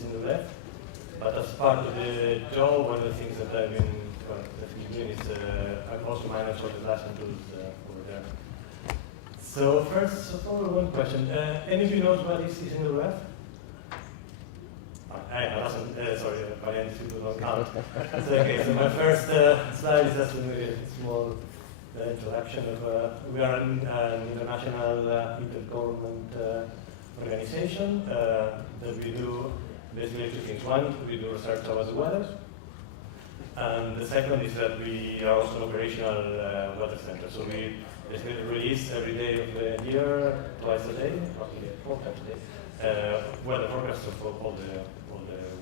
is in the left. But as part of the job, one of the things that I've been doing is I also manage all the Atlassian tools over there. So first of all, one question. Any of you knows what is in the left? Sorry, Valiantys people don't count. So, okay, so my first slide is just a small introduction of, we are an international intergovernment organization that we do basically two things. One, we do research about the weather. And the second is that we are also an operational weather center. So we basically release every day of the year, twice a day, roughly 4 times a day, weather forecasts of all the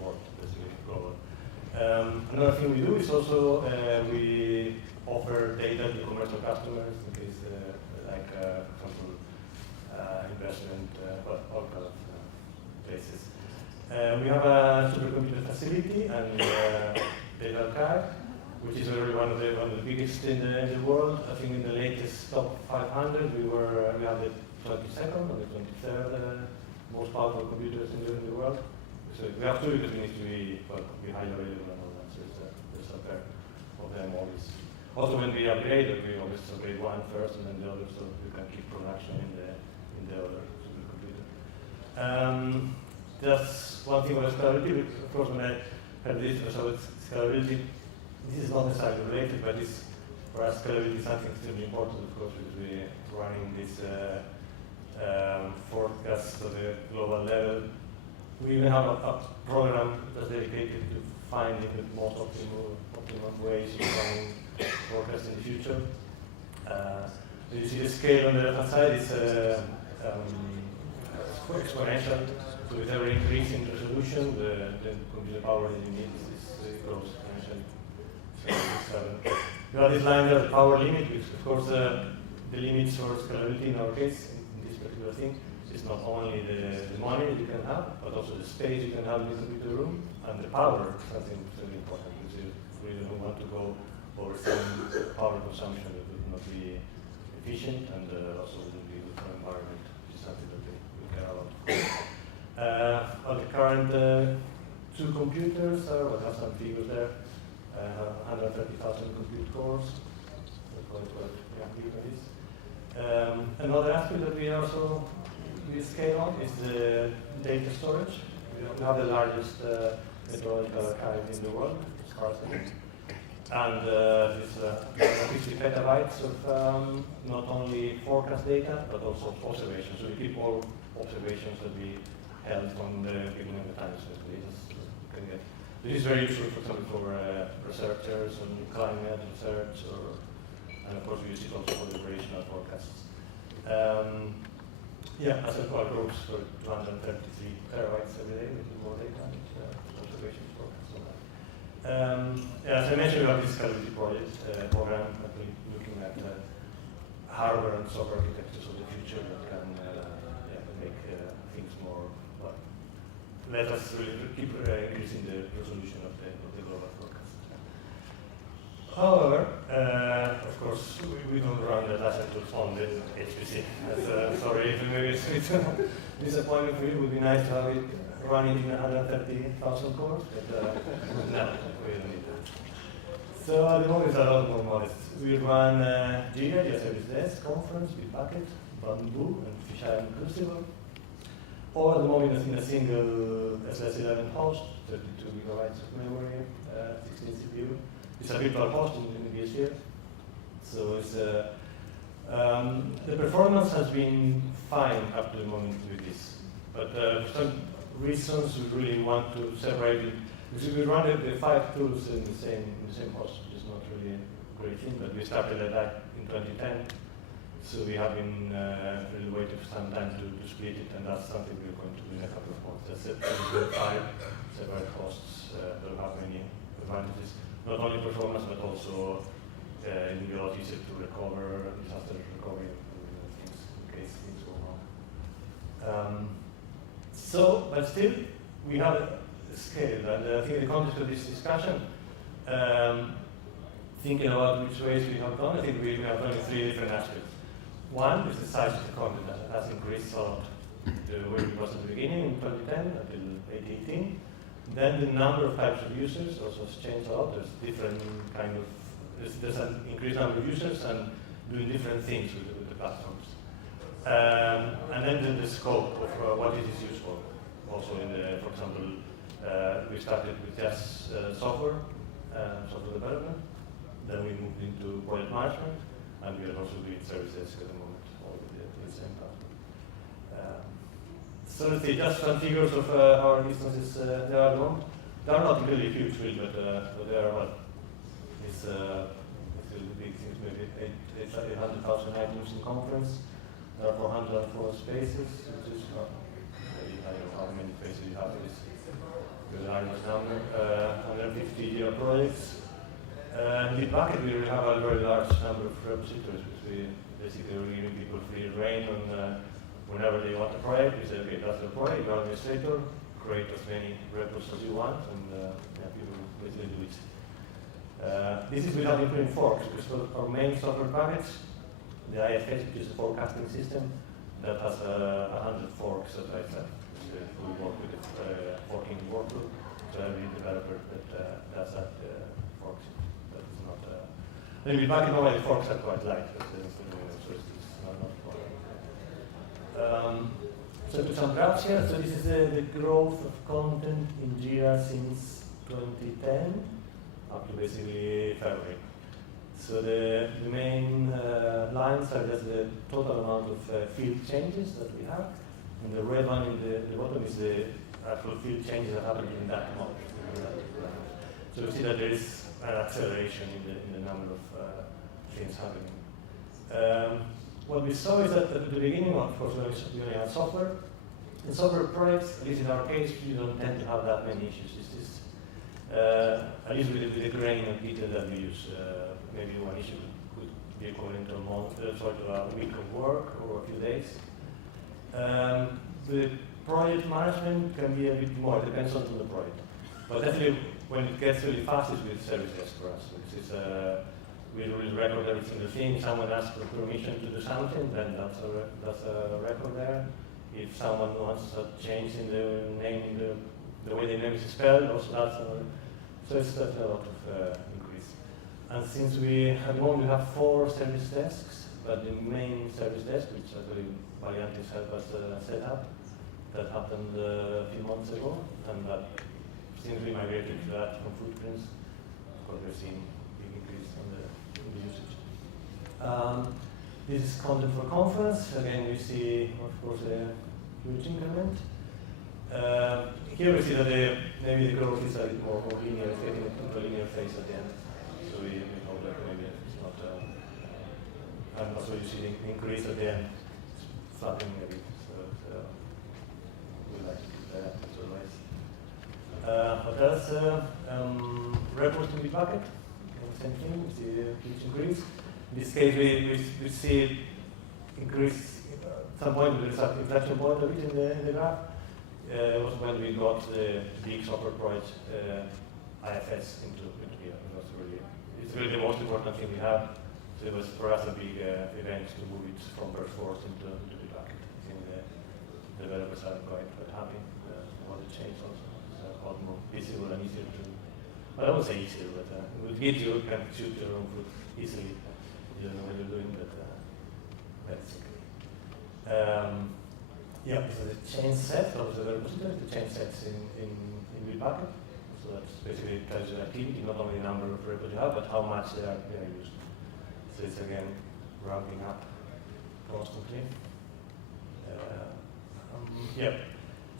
world, basically global. Another thing we do is also we offer data to commercial customers in case, like, for example, investment, all kind of places. We have a supercomputer facility and data archive, which is really one of the biggest in the world. I think in the latest top 500, we have the 22nd or the 23rd most powerful computers in the world. So we have two because we need to be highly available and all that. So there's a pair of them always. Also, when we upgrade, we always upgrade one first and then the other, so we can keep production in the other supercomputer. Just one thing about scalability. Of course, when I heard this, so it's scalability. This is not necessarily related, but this, for us, scalability is something extremely important, of course, because we're running this forecast at the global level. We even have a program that's dedicated to finding the most optimum ways of running forecasts in the future. You see the scale on the left-hand side is exponential. So with every increase in resolution, the computer power that you need grows exponentially. So you have this line there, the power limit, which of course the limits for scalability in our case, in this particular thing, is not only the money that you can have, but also the space you can have in the computer room, and the power, something really important, because you really don't want to go over some power consumption that would not be efficient and also wouldn't be good for the environment, which is something that we care about. On the current two computers, we have some figures there, 130,000 compute cores, that's quite big it is. Another aspect that we also scale on is the data storage. We have the largest meteorological archive in the world, and it's 50 petabytes of not only forecast data, but also observations. So we keep all observations that we held from the beginning of the time. So this is very useful, for example, for researchers on climate research, and of course we use it also for the operational forecasts. As a core groups for 233 terabytes every day, which is more data, observation forecasts. As I mentioned, we have this Scalability program, looking at hardware and software architectures of the future that can make things more, let us really keep increasing the resolution of the global forecast. However, of course, we don't run the Atlassian tools on the HPC. Sorry if maybe it's a disappointment for you. It would be nice to have it running in 130,000 cores, but no, we don't need that. So at the moment, it's a lot more modest. We run Jira, Jira Service Desk, Confluence, Bitbucket, Bamboo, and Fisheye and Crucible. Or at the moment, it's in a single SS11 host, 32 gigabytes of memory, 16 CPU. It's a virtual host in the vSphere. So it's the performance has been fine up to the moment with this. But for some reasons, we really want to separate it. Because we run the 5 tools in the same host, which is not really a great thing. But we started that in 2010. So we have been really waiting for some time to split it, and that's something we're going to do in a couple of months. That's it. 5 separate hosts that have many advantages, not only performance, but also it will be a lot easier to recover, disaster recovery, things in case things go wrong. But still, we have a scale, and I think in the context of this discussion, thinking about which ways we have done, I think we have done in 3 different aspects. One is the size of the content that has increased a lot. The way it was at the beginning in 2010 until 2018. Then the number of types of users also has changed a lot. There's different kind of, there's an increased number of users and doing different things with the platforms. And then the scope of what it is used for. Also in the, for example, we started with just software development. Then we moved into project management, and we are also doing services at the moment, all with the same platform. So let's see, just some figures of our instances they are long. They are not really huge, really, but they are well. It's big things, maybe 800,000 items in Confluence. There are 404 spaces, which is maybe, I don't know how many spaces you have. It's a large number. 150 Jira projects. In Bitbucket, we have a very large number of repositories, which we basically are giving people free reign on whenever they want a project. We say, okay, that's the project, you're an administrator, create as many repos as you want, and people basically do it. This is without including forks, because our main software package, the IFS, which is a forecasting system, that has 100 forks, as I said. We work with the forking workflow, so every developer that does that forks it. That is not. Then Bitbucket normally forks are quite light, so it's not so to some graphs here. So this is the growth of content in Jira since 2010 up to basically February. So the main lines are just the total amount of field changes that we have, and the red one in the bottom is the actual field changes that happened in that month. So we see that there is an acceleration in the number of things happening. What we saw is that at the beginning, of course, we only had software. In software projects, at least in our case, you don't tend to have that many issues. It's just, at least with the grain of detail that we use. Maybe one issue could be equivalent to a week of work or a few days. The project management can be a bit more, it depends on the project. But definitely, when it gets really fast, it's with service desk for us. It's we will record every single thing. Someone asks for permission to do something, then that's a record there. If someone wants a change in the name, the way the name is spelled, also that's so it's a lot of increase. And since at the moment we have 4 service desks, but the main service desk, which I believe Valiantys helped us set up, that happened a few months ago, and that since we migrated to that from footprints, of course we're seeing big increase in the usage. This is content for Confluence. Again, we see, of course, a huge increment. Here we see that maybe the growth is a bit more linear, it's getting into a linear phase at the end. So we hope that maybe it's not, and also you see the increase at the end, it's flattening a bit. So we like to keep that otherwise. But that's repos to Bitbucket. Same thing, we see a huge increase. In this case, we see increase at some point, there is an inflection point of it in the graph. It was when we got the big software project IFS into here. It's really the most important thing we have. So it was for us a big event to move it from Perforce into Bitbucket. I think the developers are quite happy about the change also. It's a lot more visible and easier to. Well, I won't say easier, but with Git you can shoot your own foot easily. You don't know what you're doing, but that's okay. Yeah, so the change set of the repository, the change sets in Bitbucket. So that's basically tells you the activity, not only the number of repos you have, but how much they are used. So it's again ramping up constantly. Yeah.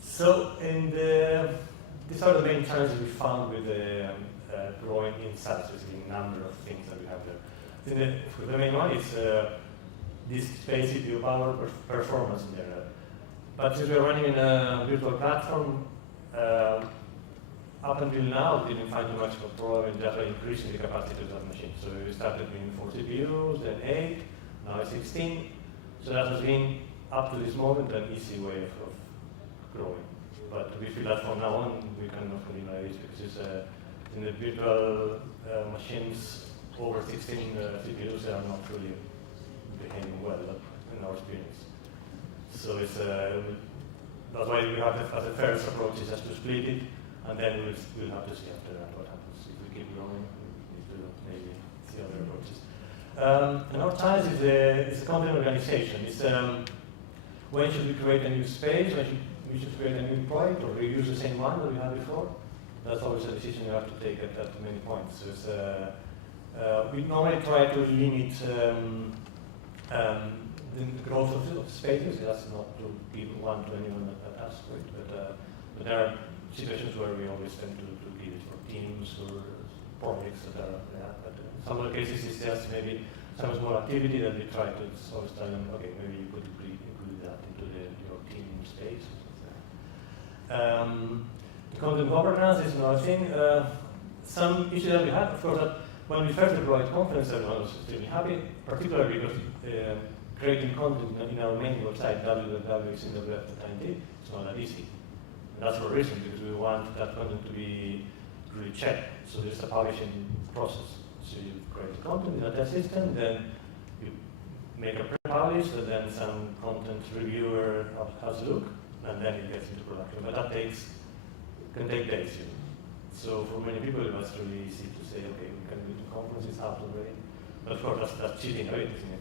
So these are the main challenges we found with the growing insights, basically number of things that we have there. The main one is this space CPU power performance in general. But since we're running in a virtual platform, up until now, we didn't find too much of a problem in just increasing the capacity of that machine. So we started with 4 CPUs, then 8, now 16. So that has been, up to this moment, an easy way of growing. But we feel that from now on, we cannot continue like this because it's, in the virtual machines, over 16 CPUs, they are not really behaving well in our experience. So it's, that's why we have as a first approach is just to split it And then we'll have to see after that what happens. If we keep growing, we need to maybe see other approaches. And our challenge is the content organization. It's when should we create a new space, when should we create a new project, or reuse the same one that we had before. That's always a decision you have to take at many points. So it's, we normally try to limit the growth of spaces. That's not to give one to anyone that asks for it, but there are situations where we always tend to give it for teams or projects that are, but in some other cases it's just maybe some small activity that we try to always tell them, okay, maybe you could include that into your team space. The content governance is another thing. Some issues that we had, of course, that when we first deployed Confluence, everyone was extremely happy, particularly because creating content in our main website, www.ECMWF.int, it's not that easy. And that's for a reason, because we want that content to be really checked. So there's a publishing process. So you create the content in a test system, then you make a pre-publish, and then some content reviewer has a look, and then it gets into production. But that can take days. You know. So for many people, it was really easy to say, okay, we can do the conference, it's out already. But of course, that's cheating a bit, isn't it?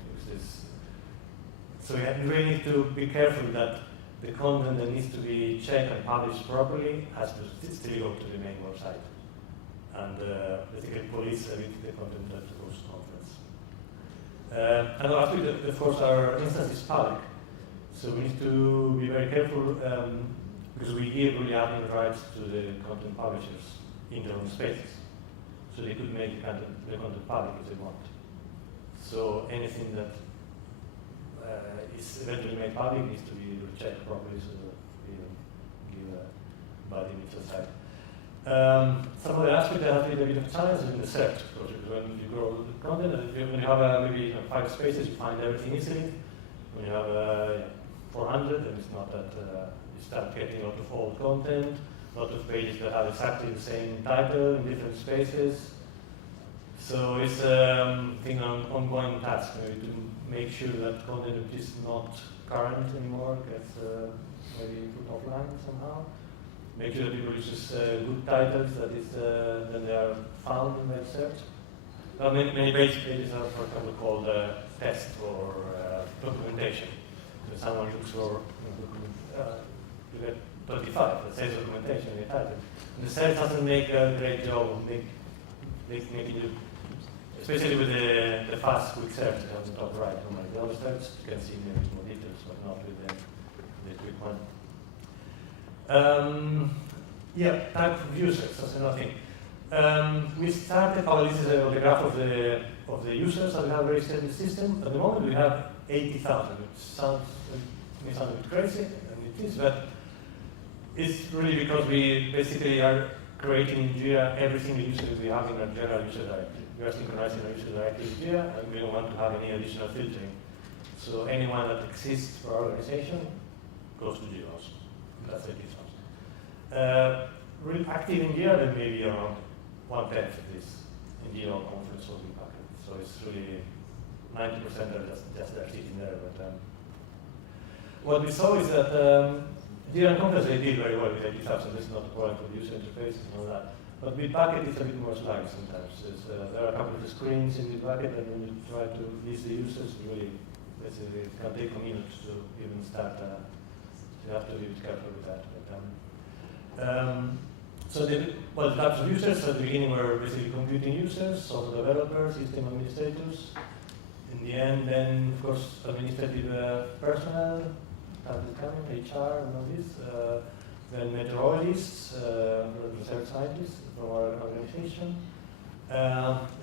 So we really need to be careful that the content that needs to be checked and published properly has to still go to the main website. And basically police a bit the content that goes to Confluence. And lastly, of course, our instance is public. So we need to be very careful because we give really admin rights to the content publishers in their own spaces. So they could make the content public if they want. So anything that is eventually made public needs to be checked properly so that we give a bad image aside. Some of the aspects that have been a bit of a challenge is in the search, because when you grow the content, when you have maybe 5 spaces, you find everything easily. When you have 400, then it's not that you start getting a lot of old content, a lot of pages that have exactly the same title in different spaces. So it's an ongoing task maybe to make sure that content which is not current anymore gets maybe put offline somehow. Make sure that people use good titles that they are found in their search. Many pages are, for example, called test or documentation. So someone looks for you get 25 that says documentation in the title. And the search doesn't make a great job of making you, especially with the fast quick search on the top right. Unlike the other search, you can see maybe more details, but not with the quick one. Type of users, that's another thing. We started, this is the graph of the users that we have registered in the system. At the moment we have 80,000, which may sound a bit crazy, and it is, but it's really because we basically are creating in Jira every single user that we have in our general user directory. We are synchronizing our user directory with Jira, and we don't want to have any additional filtering. So anyone that exists for our organization goes to Jira also. That's 80,000. Really active in Jira, then maybe around 1/10 of this in Jira or Confluence or Bitbucket. So it's really 90% are just there sitting there. But what we saw is that Jira and Confluence, they did very well with 80,000. This is not a problem for the user interface and all that. But Bitbucket is a bit more sluggish sometimes. There are a couple of screens in Bitbucket, and when you try to list the users, really, basically, it can take a minute to even start. You have to be careful with that. But, so the types of users at the beginning were basically computing users, software developers, system administrators. In the end, then of course administrative personnel, HR, and all this. Then meteorologists, research scientists from our organization.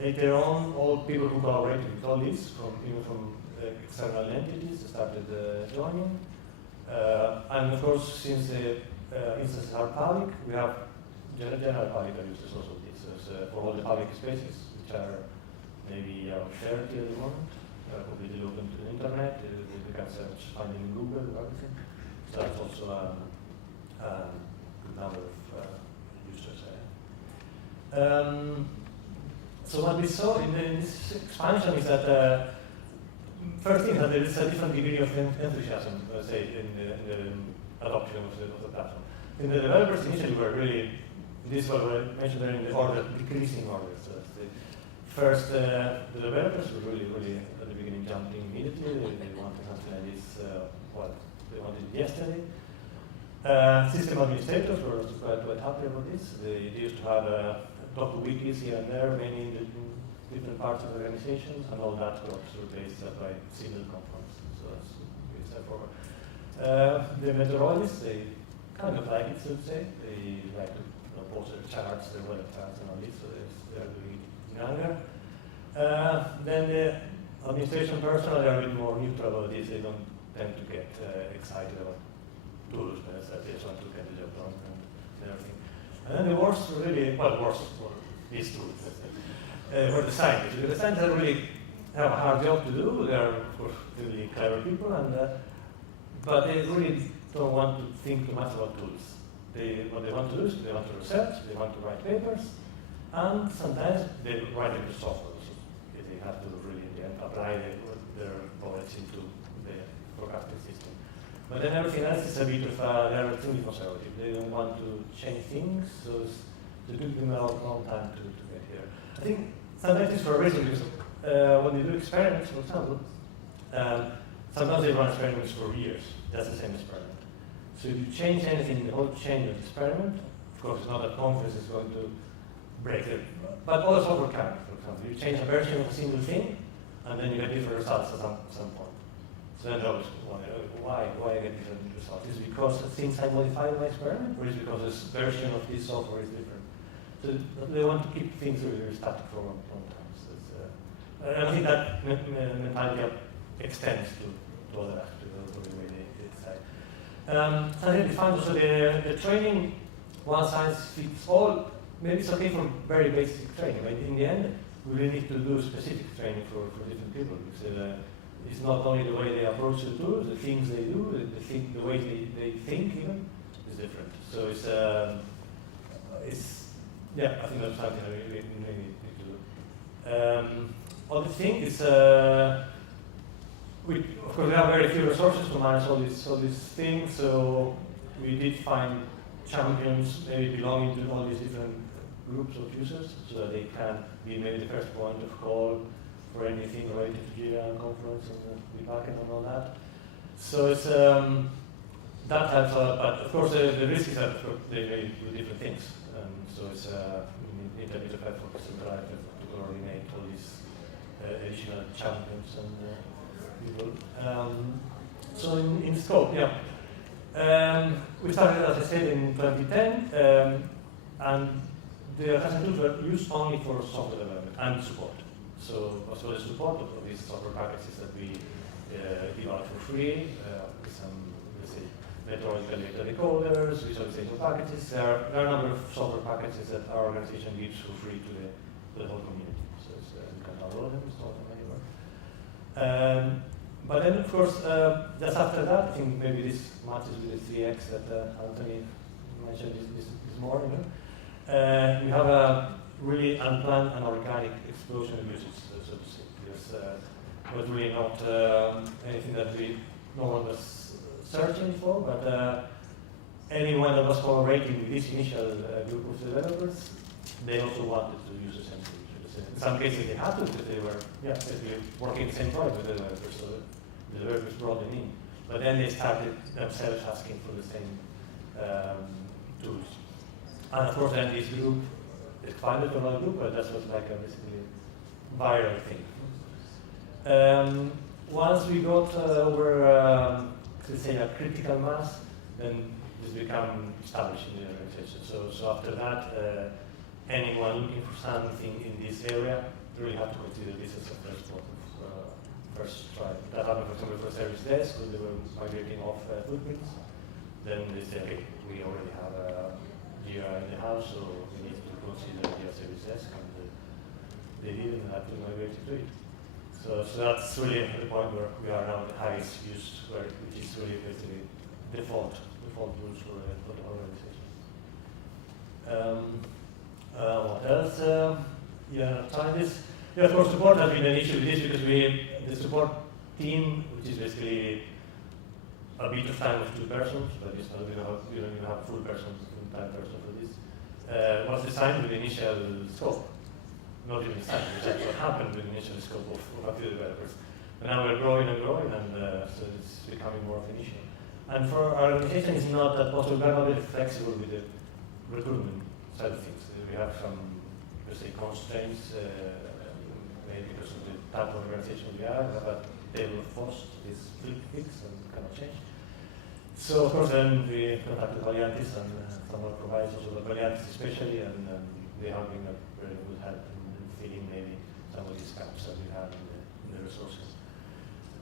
Later on, all people who collaborated with all this, even from external entities, started joining. And of course, since the instances are public, we have general public users also. This for all the public spaces, which are maybe shared at the moment, completely open to the internet. We can search, find in Google or everything. So that's also a good number of users. So what we saw in this expansion is that first thing is that there is a different degree of enthusiasm, say, in the adoption of the platform. And the developers initially were really This is what I mentioned there in the order, decreasing order. So the first, the developers were really at the beginning jumping immediately. They wanted something like this. They wanted it yesterday. System administrators were also quite happy about this. They used to have Docker wikis here and there, many in different parts of the organization, and all that got replaced by single components. So that's a good step forward. The methodologists, they kind of like it, so to say. They like to post their charts, their weather charts, and all this, so they're doing it younger. Then the administration personnel, they are a bit more neutral about this. They don't tend to get excited about tools, but they just want to get the job done and everything. And then the worst, really, well, worst for these tools, for the scientists. Because the scientists really have a hard job to do. They are, of course, really clever people, but they really don't want to think too much about tools. What they want to do is they want to research, they want to write papers, and sometimes they write into software. So they have to really apply their knowledge into the forecasting system. But then everything else is a bit of, they're extremely conservative. They don't want to change things, so it took them a long time to get here. I think sometimes it's for a reason, because when they do experiments, for example, sometimes they run experiments for years. That's the same experiment. So if you change anything in the whole chain of the experiment, of course it's not that Confluence is going to break it, but other software can, for example. You change a version of a single thing, and then you get different results at some point. So then they always wonder, why I get different results? Is it because of things I modified in my experiment, or is it because this version of this software is different? So they want to keep things really static for a long time. So and I think that mentality extends to other aspects of the way they decide. I think we find also the training, one size fits all. Maybe it's okay for very basic training, but in the end, we really need to do specific training for different people. Because it's not only the way they approach the tools, the things they do, the way they think even is different. So yeah, I think that's something that we really need to do. Other thing is, of course, we have very few resources to manage all these things, so we did find champions maybe belonging to all these different groups of users, so that they can be maybe the first point of call for anything related to Jira and Confluence and Bitbucket and all that. So it's that helps a lot, but of course the risk is that they may do different things. So it's we need a bit of effort to coordinate all these additional champions and people. So in scope, yeah. We started, as I said, in 2010, and the Atlassian tools were used only for software development and support. So also the support of these software packages that we give out for free, some, let's say, methodological data decoders, visualization packages. There are a number of software packages that our organization gives for free to the whole community. So you can download them, install them anywhere. But then, of course, just after that, I think maybe this matches with the 3x that Anthony mentioned this morning. We have a really unplanned and organic explosion of usage, so to say. It was really not anything that no one was searching for, but anyone that was collaborating with this initial group of developers, they also wanted to use the same solution. In some cases they had to, because they were basically working the same project with the developers, so the developers brought them in. But then they started themselves asking for the same tools. And of course then this group expanded to another group, but that was like a basically viral thing. Once we got over, let's say, a critical mass, then this became established in the organization. So after that, anyone looking for something in this area really had to consider this as a first point of first try. That happened, for example, for service desk, when they were migrating off footprints. Then they said, okay, we already have Jira in the house, so we need to consider Jira service desk, and they didn't have to migrate to it. So that's really the point where we are now, the highest used, which is really basically default rules for the organization. What else? Trying this. Yeah, of course, support has been an issue with this because the support team, which is basically a bit of time of 2 persons, but it's not, we don't even have a full time person for this. was designed with the initial scope. Not even designed, it's what happened with the initial scope of a few developers. And now we're growing and growing, and so it's becoming more of an issue. And for our organization, it's not that possible. We're not really flexible with the recruitment side of things. We have some, let's say, constraints, maybe because of the type of organization we are. We have a table of cost, is fixed and cannot change. So of course then we contacted Valiantys and some other providers, also Valiantys especially, and they have been a very good help in filling maybe some of these gaps that we have in the resources.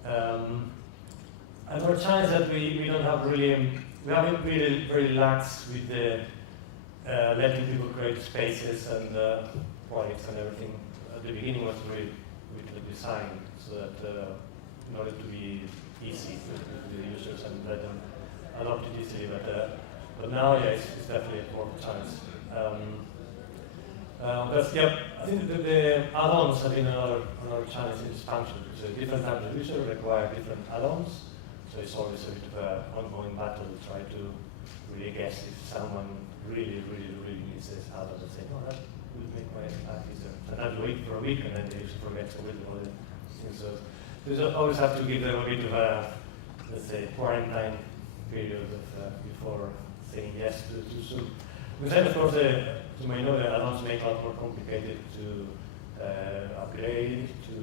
And our challenge that we don't have really, we haven't really very lax with the letting people create spaces and projects and everything. At the beginning was really with the design, so that in order to be easy for the users and let them adopt it easily. But now, yeah, it's definitely more of a challenge. But yeah, I think the add-ons have been another challenge in expansion, because different types of users require different add-ons. So it's always a bit of an ongoing battle to try to really guess if someone really needs this add-on and say, no, that will make my life easier. And then wait for a week and then they just forget to with all the things. So you always have to give them a bit of a, let's say, quarantine period of, before saying yes too soon. Because then, of course, you may know, the add-ons make it a lot more complicated to upgrade, to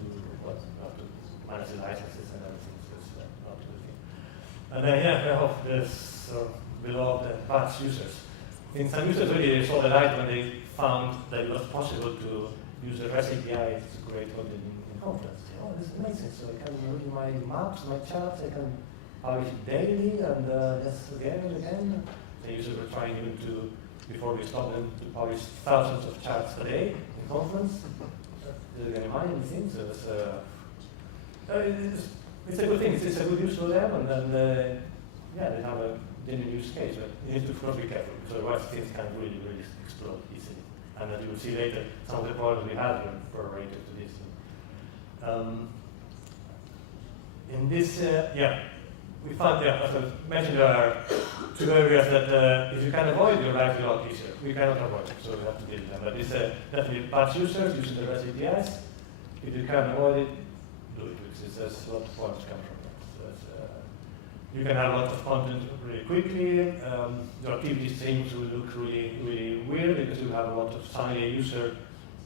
manage the licenses and everything. So it's not really thing. And then, yeah, we have this below the batch users. I think some users really saw the light when they found that it was possible to use the REST API to create content in Confluence. Oh, this is amazing. So I can read my maps, my charts, I can publish it daily, and just again and again. The users were trying even to, before we stopped them, to publish thousands of charts a day in Confluence. They're going to mind anything, so it's a good thing. It's a good use for them, and then yeah, they have a genuine use case. But you need to, of course, be careful, because otherwise things can really explode easily. And as you will see later, some of the problems we had were related to this. In this, yeah, we found, yeah, as I mentioned, there are two areas that if you can avoid, your life is a lot easier. We cannot avoid it, so we have to deal with them. But it's definitely batch users using the REST APIs. If you can avoid it, do it, because there's a lot of points come from that. So you can have a lot of content really quickly. Your activity streams will look really weird, because you have a lot of suddenly a user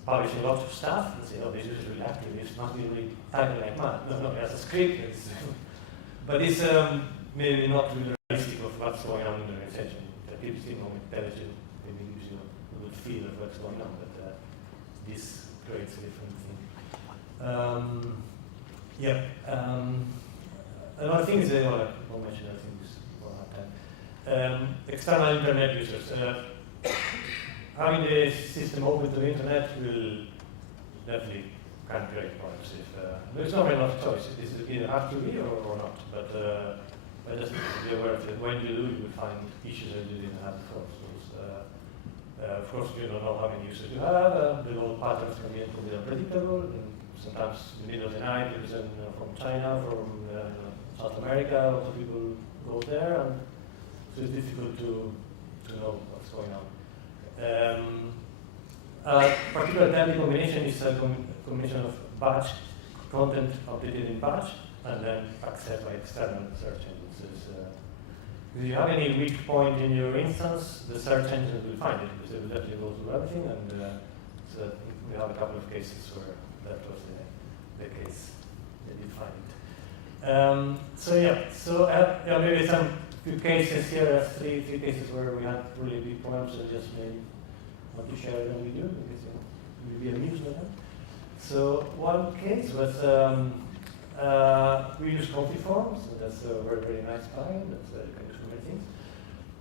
publishing lots of stuff and say, oh, this user is really active, it's not really typing like mad. No, it has a script. But it's maybe not really realistic of what's going on in the organization. The activity stream more intelligent, maybe gives you a good feel of what's going on, but this creates a different thing. Another thing is, I'll mention other things we'll have time. External internet users. Having the system open to the internet will definitely can create problems. There's not really enough choice. This is either have to be or not. But just be aware that when you do, you will find issues that you didn't have before. So of course, you don't know how many users you have. The load patterns can be unpredictable. Sometimes in the middle of the night, because from China, from South America, a lot of people go there, and so it's difficult to know what's going on. A particular deadly combination is a combination of batch content updated in batch and then accessed by external search engines. If you have any weak point in your instance, the search engines will find it, because they will definitely go through everything, and so we have a couple of cases where that was the case. They did find it. Maybe some few cases here, three cases where we had really big problems, so just maybe want to share them with you, because you'll be amused by them. So one case was we use Confluence, so that's a very nice client. That's you can use for many things.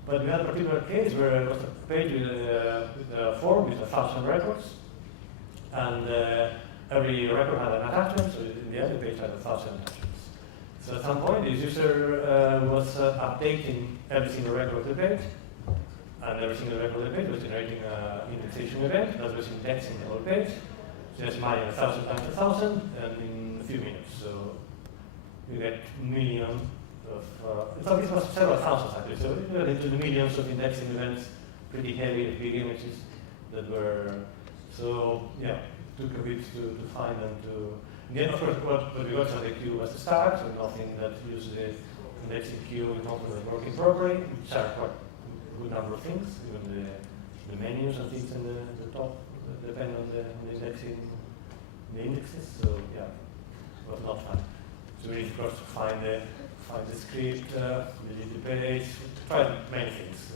But we had a particular case where it was a page with a form with 1,000 records, and every record had an attachment. So in the other page had 1,000 attachments. So at some point, this user was updating every single record of the page, and every single record of the page was generating an indexation event that was indexing the whole page. So just imagine 1,000 times 1,000, and in a few minutes. So you get millions of. So this was several thousands actually. So you get into the millions of indexing events pretty heavy, big images that were, so yeah, took a bit to find them to. Then of course what we got on the queue was the start, so nothing that used the indexing queue in Confluence working properly, which are quite a good number of things, even the menus and things in the top depend on the indexing, the indexes, so yeah, it was not fun. So we need of course to find the script, delete the page, try many things.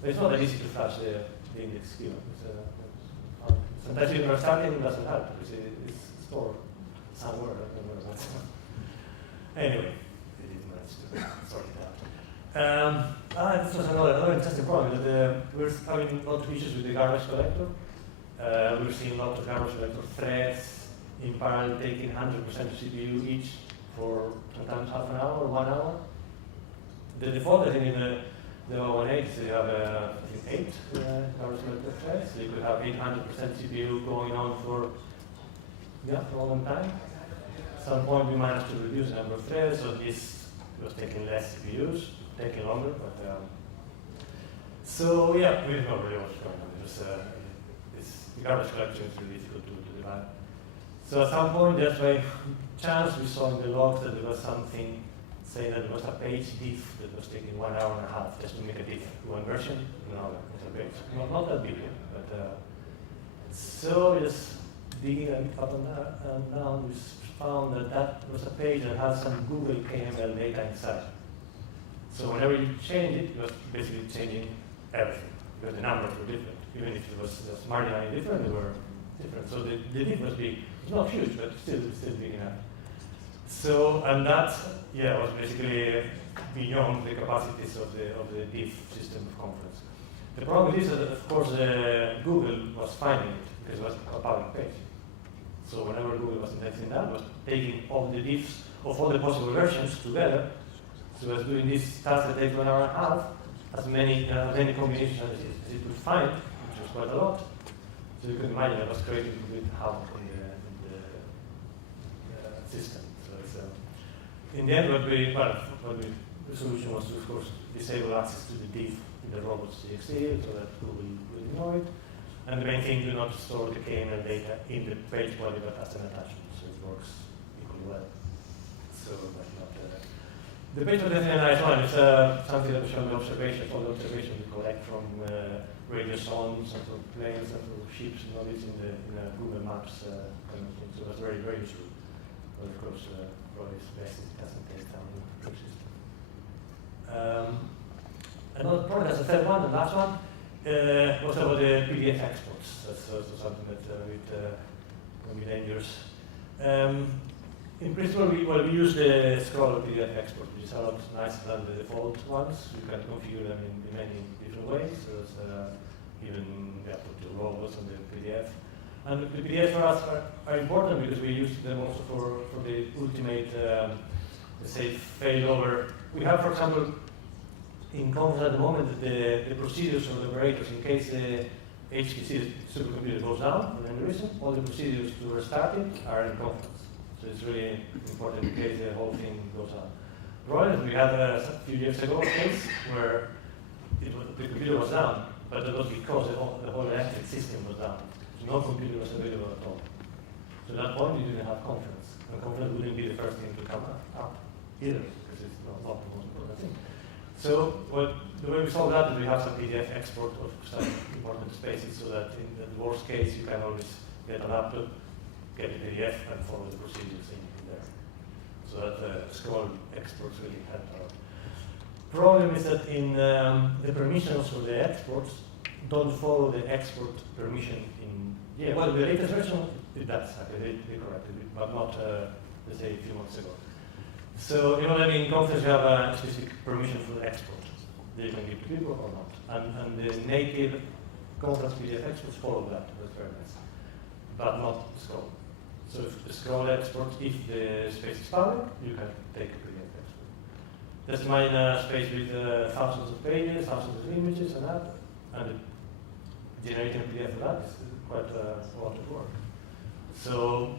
But it's not that easy to flash the index queue. Sometimes when you're starting, it doesn't help because it's stored somewhere. I don't know what's anyway, we did manage to sort it out. This was another interesting problem. That, we're having a lot of issues with the garbage collector. We're seeing a lot of garbage collector threads in parallel taking 100% of CPU each for sometimes half an hour or 1 hour. The default, I think, in the 018 is you have, I think, 8 garbage collector threads. So you could have 800% CPU going on for a long time. At some point, we managed to reduce the number of threads, so this was taking less CPUs, taking longer. But so yeah, we don't know really what's going on. The garbage collection is really difficult to divide. So at some point, just by chance, we saw in the logs that there was something saying that there was a page diff that was taking 1 hour and a half just to make a diff. One version, another page. Not that big, but so just digging a bit up and down, we found that that was a page that had some Google KML data inside. So whenever you change it, it was basically changing everything because the numbers were different. Even if it was just marginally different, they were different. So the diff was big. It's not huge, but still big enough. So, and that, yeah, was basically beyond the capacities of the diff system of Confluence. The problem is that, of course, Google was finding it because it was a public page. So whenever Google was indexing that, it was taking all the diffs of all the possible versions together. So it was doing this task that takes 1 hour and a half, as many combinations as it could find, which was quite a lot. So you can imagine it was creating complete havoc in the system. So it's, in the end, the solution was to, of course, disable access to the diff in the robots.txt so that Google will ignore it. And the main thing, do not store the KML data in the page body, but as an attachment, so it works equally well. So that's not the page body is a nice one. It's something that we show in the observations. All the observations we collect from radio songs, and from planes, and from ships, and all this in the Google Maps kind of thing. So that's very, very useful. But of course, probably it's best it doesn't take down the system. Another problem, as a third one, the last one, was about the PDF exports. That's also something that can be dangerous. In principle, we use the scroller PDF export, which is a lot nicer than the default ones. You can configure them in many different ways. So it's, even put the robots on the PDF. And the PDFs for us are important because we use them also for the ultimate, let's say, failover. We have, for example, in Confluence at the moment, the procedures or the operators, in case the HPC supercomputer goes down for any reason, all the procedures to restart it are in Confluence. So it's really important in case the whole thing goes down. Right, we had a few years ago a case where the computer was down, but that was because the whole electric system was down. So no computer was available at all. So at that point, you didn't have Confluence. And Confluence wouldn't be the first thing to come up either, because it's not the most important thing. So the way we solve that is we have some PDF export of some important spaces so that in the worst case you can always get a laptop, get a PDF and follow the procedures in there. So that scroll exports really help a lot. Problem is that in the permissions for the exports don't follow the export permission in, well, the latest version it does, they corrected it, but not, let's say, a few months ago. So, that in Confluence you have a specific permission for the export that you can give to people or not. And the native Confluence PDF exports follow that. That's very nice. But not the scroll. So if the scroll export, if the space is public, you can take a PDF export. That's mine space with thousands of pages, thousands of images and that. And generating a PDF for that is quite a lot of work. So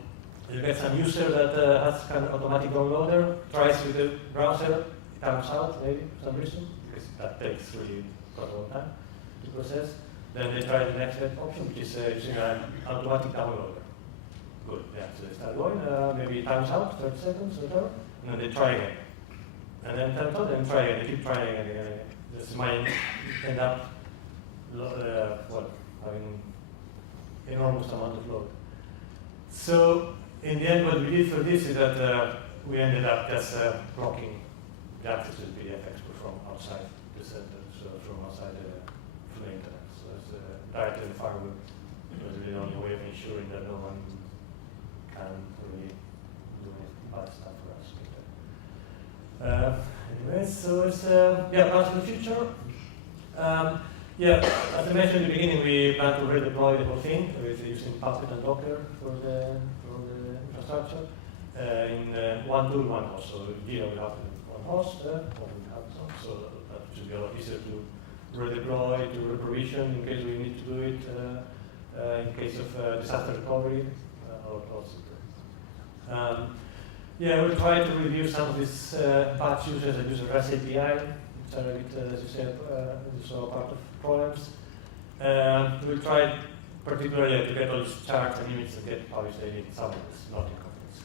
you get some user that has kind of automatic downloader, tries with the browser, it comes out maybe for some reason, because that takes really quite a long time. to process. Then they try the next option, which is using an automatic downloader. Good, yeah, so they start going, maybe times out, 30 seconds, whatever, and then they try again. And then times out, and try again, they keep trying again, again, again. This might end up having enormous amount of load. So in the end, what we did for this is that we ended up just blocking the access to the PDF export from outside the center, so from outside the internet. So it's directly in the firewall. It was the only way of ensuring that no one can really do any bad stuff for us. Anyway, so it's plans for the future. As I mentioned in the beginning, we plan to redeploy the whole thing with using Bitbucket and Docker for the infrastructure in one tool, one host. So Jira will have one host, or we have some, so that should be a lot easier to redeploy, to reprovision in case we need to do it, in case of disaster recovery, a lot simpler. We'll try to review some of these patch users that use the REST API, which are a bit, as you said, also part of problems. We'll try particularly to get all these charts and images that get published daily in Confluence, not in Confluence.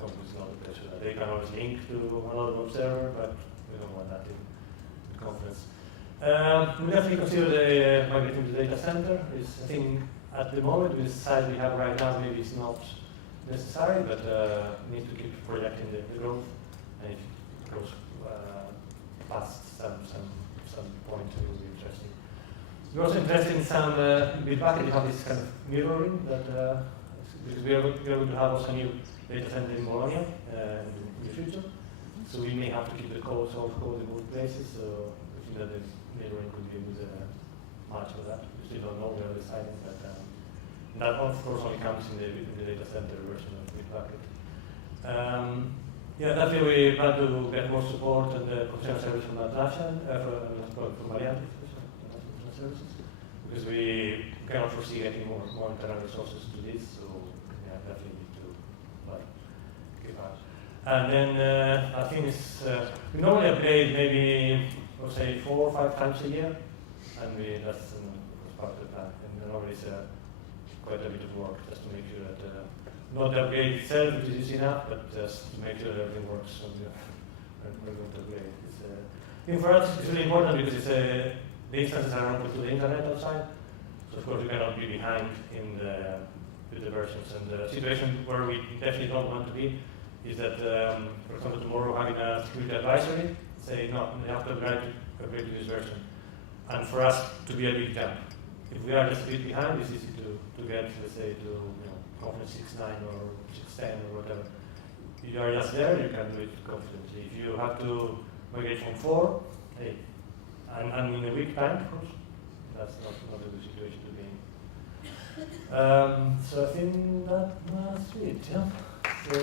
Confluence is not a place for that. They can always link to another web server, but we don't want that in Confluence. We definitely consider migrating the data center. I think at the moment, with the size we have right now, maybe it's not necessary, but we need to keep projecting the growth, and if it grows past some point, it will be interesting. We're also interested in some Bitbucket. You have this kind of mirroring that because we are going to have also a new data center in Bologna in the future, so we may have to keep the source code in both places. So I think that the mirroring could be a good match for that. We still don't know, we are deciding, but that of course only comes in the data center version of Bitbucket. Definitely we plan to get more support and container service from Atlassian, from Valiantys services, because we cannot foresee getting more internal resources to this, so definitely need to keep up. And then I think it's, we normally upgrade maybe, we'll say 4 or 5 times a year, and that's part of the plan. And normally it's quite a bit of work just to make sure that not the upgrade itself, which is easy enough, but just to make sure that everything works when we're going to upgrade. For us, it's really important because the instances are open to the internet outside, so of course we cannot be behind with the versions. And the situation where we definitely don't want to be is that, for example, tomorrow having a security advisory, say, no, we have to upgrade to this version. And for us to be a big jump. If we are just a bit behind, it's easy to get, let's say, to Confluence 6.9 or 6.10 or whatever. If you are just there, you can do it confidently. If you have to migrate from 4, hey, and in a week time, of course, that's not a good situation to be in. So I think that's it, yeah. So,